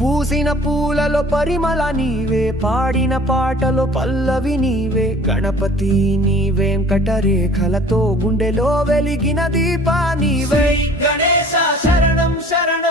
పూసిన పూలలో పరిమళ నీవే, పాడిన పాటలో పల్లవి నీవే. గణపతి నీ వెంకటరేఖలతో గుండెలో వెలిగిన దీపా నీవే. గణేశ శరణం శరణం